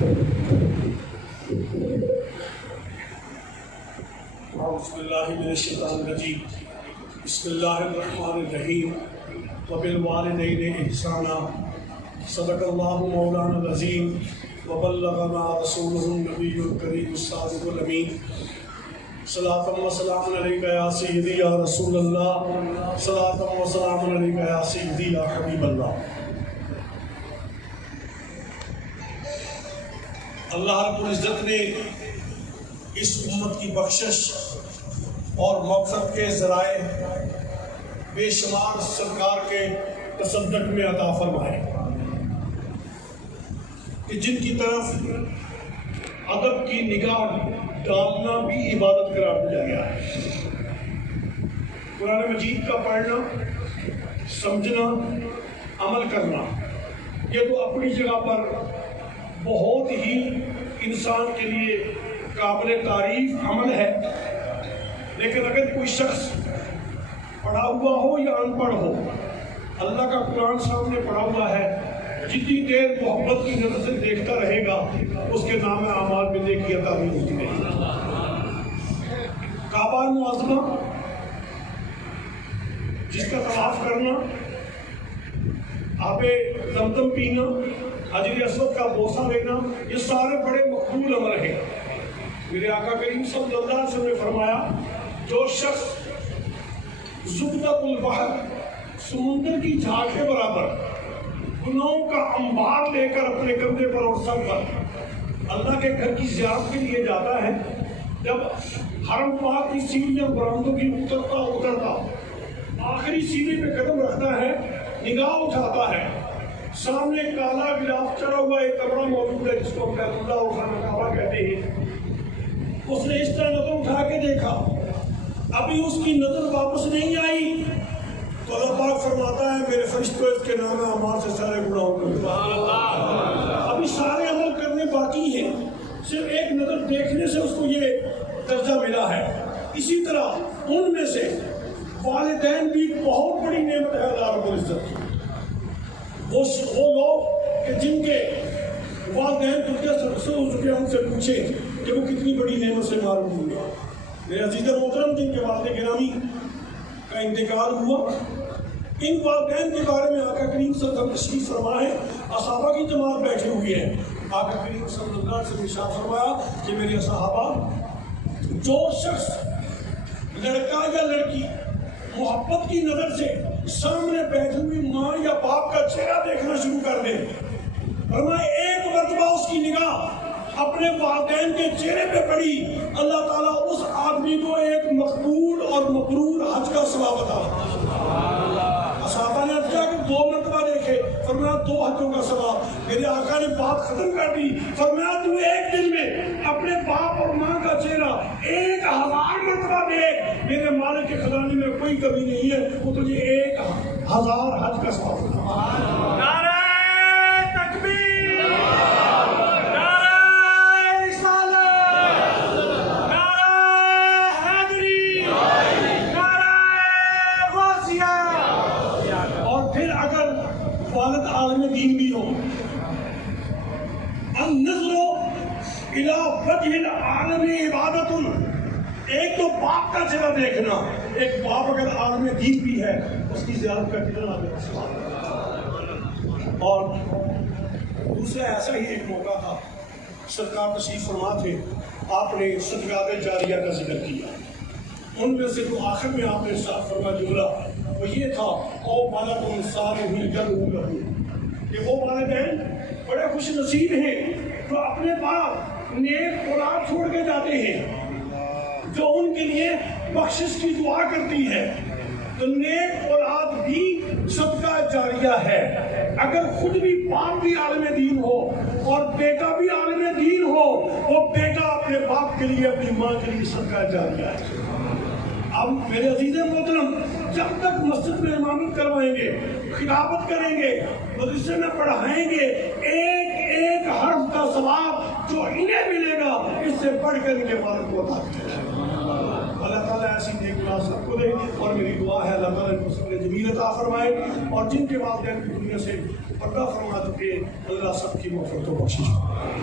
اعوذ باللہ من الشیطان الرجیم بسم اللہ الرحمن الرحیم وبالوالدین احسانا صدق اللہ مولانا العظیم وبلغنا رسولہ النبی الکریم الصادق الامین صلاۃ و سلام علیک یا سیدی یا رسول اللہ صلاۃ و سلام علیک یا سیدی یا حبیب اللہ۔ اللہ رب العزت نے اس امت کی بخشش اور مغفرت کے ذرائع بے شمار سرکار کے تصدق میں عطا فرمائے کہ جن کی طرف ادب کی نگاہ ڈالنا بھی عبادت قرار دیا گیا ہے۔ قرآن مجید کا پڑھنا، سمجھنا، عمل کرنا، یہ تو اپنی جگہ پر بہت ہی انسان کے لیے قابل تعریف عمل ہے، لیکن اگر کوئی شخص پڑھا ہوا ہو یا ان پڑھ ہو، اللہ کا قرآن سامنے پڑھا ہوا ہے، جتنی دیر محبت کی نظر سے دیکھتا رہے گا اس کے نام اعمال میں نیکی عطا نہیں ہوتی رہے گی۔ کعبہ معظمہ جس کا طواف کرنا، آب زمزم پینا، حجر اسود کا بوسہ لینا، یہ سارے بڑے مقبول عمل ہیں۔ میرے آقا کریم صلی اللہ علیہ وسلم نے فرمایا، جو شخص زبدۃ البحر، سمندر کی جھاگ کے برابر گناہوں کا انبار لے کر اپنے کندھے پر اور سر پر اللہ کے گھر کی زیارت کے لیے جاتا ہے، جب حرم پاک کی سیڑھیاں برآمدوں کی اترتا آخری سیڑھی پہ قدم رکھتا ہے، نگاہ اٹھاتا ہے، سامنے کالا غلاف چڑھا ہوا ایک کمرہ موجود ہے جس کو ہم بیت اللہ اور خانہ کعبہ کہتے ہیں۔ اس نے اس طرح نظر اٹھا کے دیکھا، ابھی اس کی نظر واپس نہیں آئی تو اللہ پاک فرماتا ہے میرے فرشتوں اس کے نام اعمال سے سارے گناہوں کو، ابھی سارے عمل کرنے باقی ہیں، صرف ایک نظر دیکھنے سے اس کو یہ درجہ ملا ہے۔ اسی طرح ان میں سے والدین بھی بہت بڑی نعمت ہے اللہ رب العزت کی۔ وہ لوگ کہ جن کے والدین دنیا سے ہو چکے ان سے پوچھیں کہ وہ کتنی بڑی نعمت سے معروف ہوئے۔ میرے عزیز محترم، جن کے والد گرامی کا انتقال ہوا، ان والدین کے بارے میں آقا کریم صلی اللہ علیہ وسلم تشریف فرما ہے، صحابہ کی جماعت بیٹھے ہوئی ہے۔ آقا کریم صلی اللہ علیہ وسلم نے ارشاد فرمایا کہ میرے صحابہ، جو شخص لڑکا یا لڑکی محبت کی نظر سے سامنے بیٹھی ہوئی ماں یا باپ کا چہرہ دیکھنا شروع کر دے، فرمایا ایک مرتبہ اس کی نگاہ اپنے والدین کے چہرے پہ پڑی، اللہ تعالیٰ اس آدمی کو ایک مقبول اور مبرور حج کا ثواب عطا فرمائے۔ صحابہ نے کیا کہ 2 مرتبہ دیکھے، فرمایا 2 حجوں کا ثواب۔ میرے آقا نے بات ختم کر دی، فرمایا تو ایک دن میں اپنے باپ اور ماں کا چہرہ 1000 مرتبہ دیکھ، میرے مالک کے خزانے میں کوئی کمی نہیں ہے، وہ تجھے 1000 حج کا ثواب عطا۔ عالم دین بھی ہو، النظر الی وجہ العالم عبادت، ایک تو باپ کا چہرہ دیکھنا، ایک باپ اگر عالم دین بھی ہے اس کی زیارت کا کتنا ثواب۔ اور دوسرا ایسا ہی ایک موقع تھا، سرکار تشریف فرما تھے، آپ نے صدقات جاریہ کا ذکر کیا، ان میں سے جو آخر میں آپ نے ارشاد فرمایا جملہ وہ یہ تھا، او ولد صالح یدعو لہ، کہ وہ والدین بڑے خوش نصیب ہیں جو اپنے بعد نیک اولاد چھوڑ کے جاتے ہیں جو ان کے لیے بخشش کی دعا کرتی ہے۔ تو نیک اولاد بھی صدقہ جاریہ ہے۔ اگر خود بھی باپ بھی عالم دین ہو اور بیٹا بھی عالم دین ہو، وہ بیٹا اپنے باپ کے لیے اپنی ماں کے لیے صدقہ جاریہ ہے۔ اب میرے عزیز محترم، جب تک مسجد میں امامت کروائیں گے، خطابت کریں گے، مدرسے میں پڑھائیں گے، ایک ایک حرف کا ثواب جو انہیں ملے گا اس سے بڑھ کر ان کے مالک کو عطا کیا جائے۔ اللہ تعالیٰ ایسی نیک اولاد سب کو دے، اور میری دعا ہے اللہ تعالیٰ کو صبر جمیل عطا فرمائے، اور جن کے والدین کی دنیا سے پردہ فرما چکے اللہ سب کی مغفرت و بخشش۔